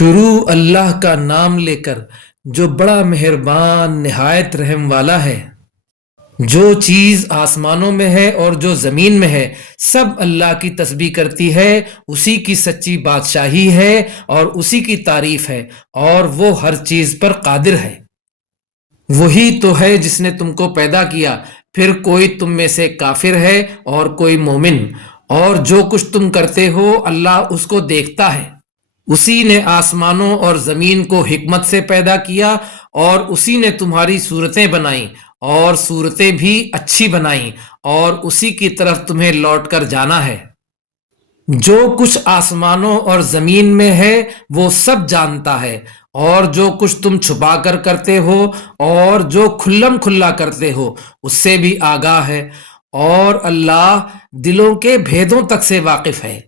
شروع اللہ کا نام لے کر جو بڑا مہربان نہایت رحم والا ہے۔ جو چیز آسمانوں میں ہے اور جو زمین میں ہے سب اللہ کی تسبیح کرتی ہے، اسی کی سچی بادشاہی ہے اور اسی کی تعریف ہے، اور وہ ہر چیز پر قادر ہے۔ وہی تو ہے جس نے تم کو پیدا کیا، پھر کوئی تم میں سے کافر ہے اور کوئی مومن، اور جو کچھ تم کرتے ہو اللہ اس کو دیکھتا ہے۔ اسی نے آسمانوں اور زمین کو حکمت سے پیدا کیا، اور اسی نے تمہاری صورتیں بنائیں اور صورتیں بھی اچھی بنائیں، اور اسی کی طرف تمہیں لوٹ کر جانا ہے۔ جو کچھ آسمانوں اور زمین میں ہے وہ سب جانتا ہے، اور جو کچھ تم چھپا کر کرتے ہو اور جو کھلم کھلا کرتے ہو اس سے بھی آگاہ ہے، اور اللہ دلوں کے بھیدوں تک سے واقف ہے۔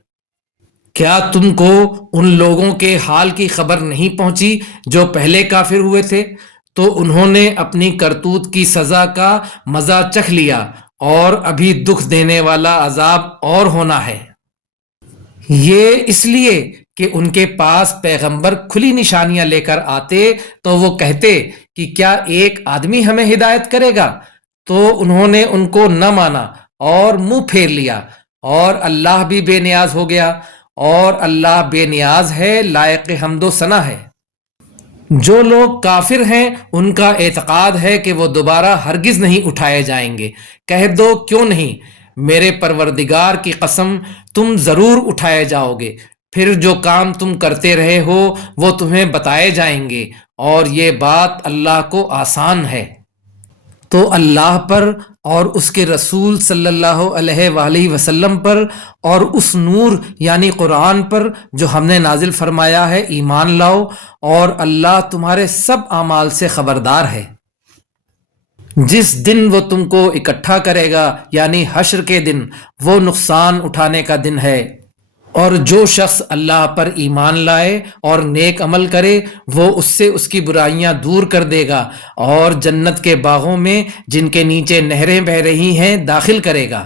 کیا تم کو ان لوگوں کے حال کی خبر نہیں پہنچی جو پہلے کافر ہوئے تھے؟ تو انہوں نے اپنی کرتوت کی سزا کا مزہ چکھ لیا، اور ابھی دکھ دینے والا عذاب اور ہونا ہے۔ یہ اس لیے کہ ان کے پاس پیغمبر کھلی نشانیاں لے کر آتے تو وہ کہتے کہ کیا ایک آدمی ہمیں ہدایت کرے گا؟ تو انہوں نے ان کو نہ مانا اور منہ پھیر لیا، اور اللہ بھی بے نیاز ہو گیا، اور اللہ بے نیاز ہے، لائق حمد و ثنا ہے۔ جو لوگ کافر ہیں ان کا اعتقاد ہے کہ وہ دوبارہ ہرگز نہیں اٹھائے جائیں گے۔ کہہ دو کیوں نہیں، میرے پروردگار کی قسم تم ضرور اٹھائے جاؤ گے، پھر جو کام تم کرتے رہے ہو وہ تمہیں بتائے جائیں گے، اور یہ بات اللہ کو آسان ہے۔ تو اللہ پر اور اس کے رسول صلی اللہ علیہ وآلہ وسلم پر اور اس نور یعنی قرآن پر جو ہم نے نازل فرمایا ہے ایمان لاؤ، اور اللہ تمہارے سب اعمال سے خبردار ہے۔ جس دن وہ تم کو اکٹھا کرے گا یعنی حشر کے دن، وہ نقصان اٹھانے کا دن ہے، اور جو شخص اللہ پر ایمان لائے اور نیک عمل کرے وہ اس سے اس کی برائیاں دور کر دے گا، اور جنت کے باغوں میں جن کے نیچے نہریں بہہ رہی ہیں داخل کرے گا۔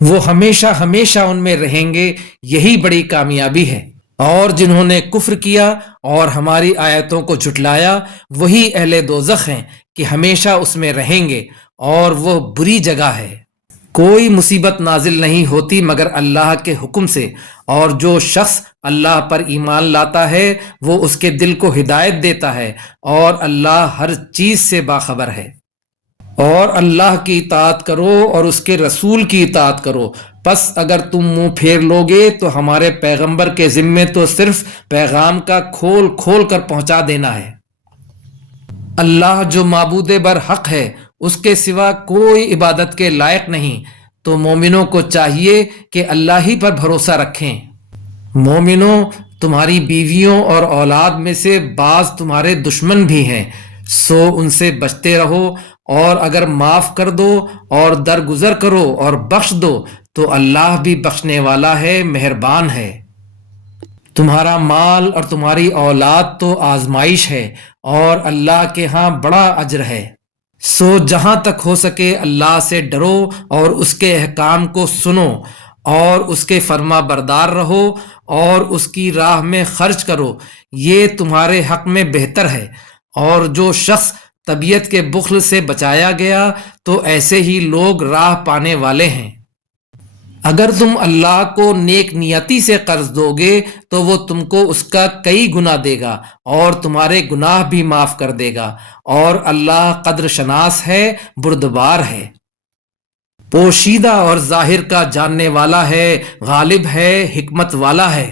وہ ہمیشہ ہمیشہ ان میں رہیں گے، یہی بڑی کامیابی ہے۔ اور جنہوں نے کفر کیا اور ہماری آیتوں کو جھٹلایا وہی اہل دوزخ ہیں کہ ہمیشہ اس میں رہیں گے، اور وہ بری جگہ ہے۔ کوئی مصیبت نازل نہیں ہوتی مگر اللہ کے حکم سے، اور جو شخص اللہ پر ایمان لاتا ہے وہ اس کے دل کو ہدایت دیتا ہے، اور اللہ ہر چیز سے باخبر ہے۔ اور اللہ کی اطاعت کرو اور اس کے رسول کی اطاعت کرو، پس اگر تم منہ پھیر لوگے تو ہمارے پیغمبر کے ذمے تو صرف پیغام کا کھول کھول کر پہنچا دینا ہے۔ اللہ جو معبود برحق ہے، اس کے سوا کوئی عبادت کے لائق نہیں، تو مومنوں کو چاہیے کہ اللہ ہی پر بھروسہ رکھیں۔ مومنوں، تمہاری بیویوں اور اولاد میں سے بعض تمہارے دشمن بھی ہیں، سو ان سے بچتے رہو، اور اگر معاف کر دو اور درگزر کرو اور بخش دو تو اللہ بھی بخشنے والا ہے، مہربان ہے۔ تمہارا مال اور تمہاری اولاد تو آزمائش ہے، اور اللہ کے ہاں بڑا اجر ہے۔ سو جہاں تک ہو سکے اللہ سے ڈرو اور اس کے احکام کو سنو، اور اس کے فرما بردار رہو، اور اس کی راہ میں خرچ کرو، یہ تمہارے حق میں بہتر ہے۔ اور جو شخص طبیعت کے بخل سے بچایا گیا تو ایسے ہی لوگ راہ پانے والے ہیں۔ اگر تم اللہ کو نیک نیتی سے قرض دو گے تو وہ تم کو اس کا کئی گنا دے گا، اور تمہارے گناہ بھی معاف کر دے گا، اور اللہ قدر شناس ہے، بردبار ہے۔ پوشیدہ اور ظاہر کا جاننے والا ہے، غالب ہے، حکمت والا ہے۔